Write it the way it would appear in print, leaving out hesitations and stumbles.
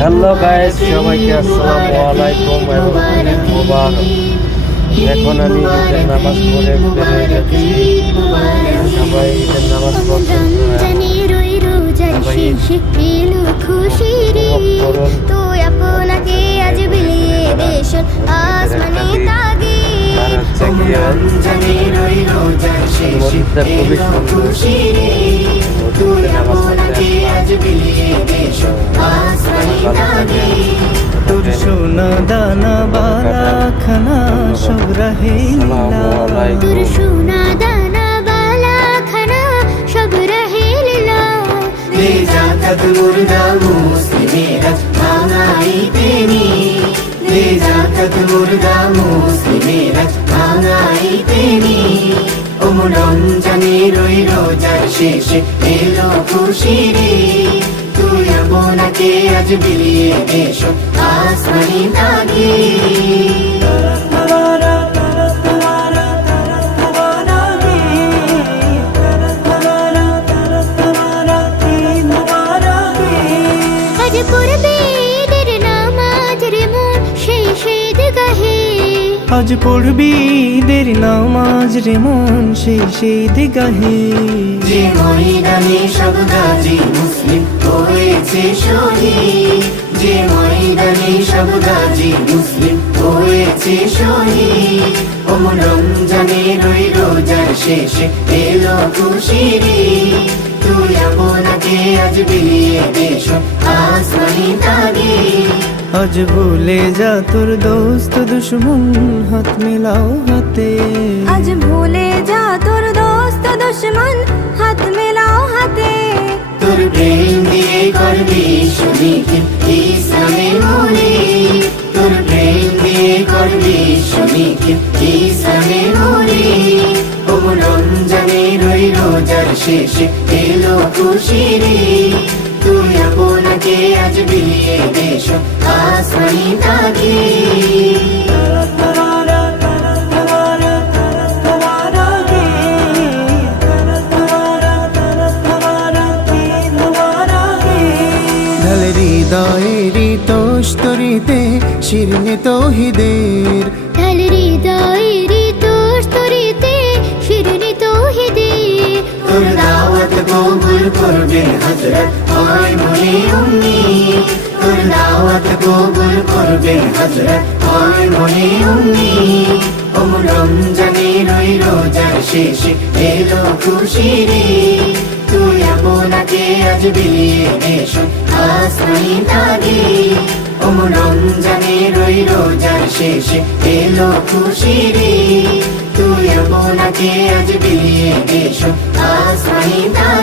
Hello guys, সবাইকে আসসালামু আলাইকুম এবং ঈদ মুবারক। এখন আমি ঈদের নামাজ পড়ে বেরিয়ে যাচ্ছি। সবাই ঈদের নামাজ পড়ছেন, খুবই তোর সোনা দানা বালা খানা সব রাহে লীলা, তোর সোনা দানা বালা খানা সব রাহে লীলা। ले जाकत मुर्दा मुस्लिमेरा भांगाईते नी, ले जाकत मुर्दा मुस्लिमेरा भांगाईते नी। রমজানের ওই রোজার শেষে এলো খুশি রে, তুই আপনাকে আজ বিলিয়ে দেশ আসমানি তাগে। আজ পড়বে ঈদের নামাজ রে মন সেই ঈদগাহে, আজ পড়বি ঈদের নামাজ রে মন সেই ঈদগাহে। যে ময়দানে সব গাজী মুসলিম হয়েছে শহীদ, যে ময়দানে সব গাজী মুসলিম হয়েছে শহীদ। রমজানের ওই রোজার শেষে এলো খুশি রে, তুই আপনাকে আজ বিলিয়ে দেশ আসমানি তাগে। আজ ভুলে যা তোর দোস্ত দুশ্মন, হাত মেলাও হাতে। আজ ভুলে যা তোর দোস্ত দুশ্মন, হাত মেলাও হাতে। তোর প্রেম দিয়ে করবি শনিকে ইসলামের মনে, তোর প্রেম দিয়ে করবি শনিকে ইসলামের মনে। রমজানের ওই রোজার শেষে এলো খুশি রে, তুই আপনাকে আজ বিলিয়ে দেশ আসমানি তাগে। ঢাল হৃদয়েরি তোস্তরিতে শিরনে তৌহিদের, ঢাল হৃদয়েরি তোর স্তরিতে শিরনি তৌহিদের। তোর দাওয়াত কবুল করবে হযরত হয় মনে উম্মিদ, তোর দাওয়াত কবুল করবে হযরত হয় মনে উম্মিদ। রমজানের ওই রোজার শেষে এলো খুশি রে, তুই আপনাকে আজ বিলিয়ে দেশ আসমানি তাগে। রমজানের ওই রোজার শেষে এলো খুশি রে, তুই আপনাকে আজ বিলিয়ে দেশ আসমানি তাগে।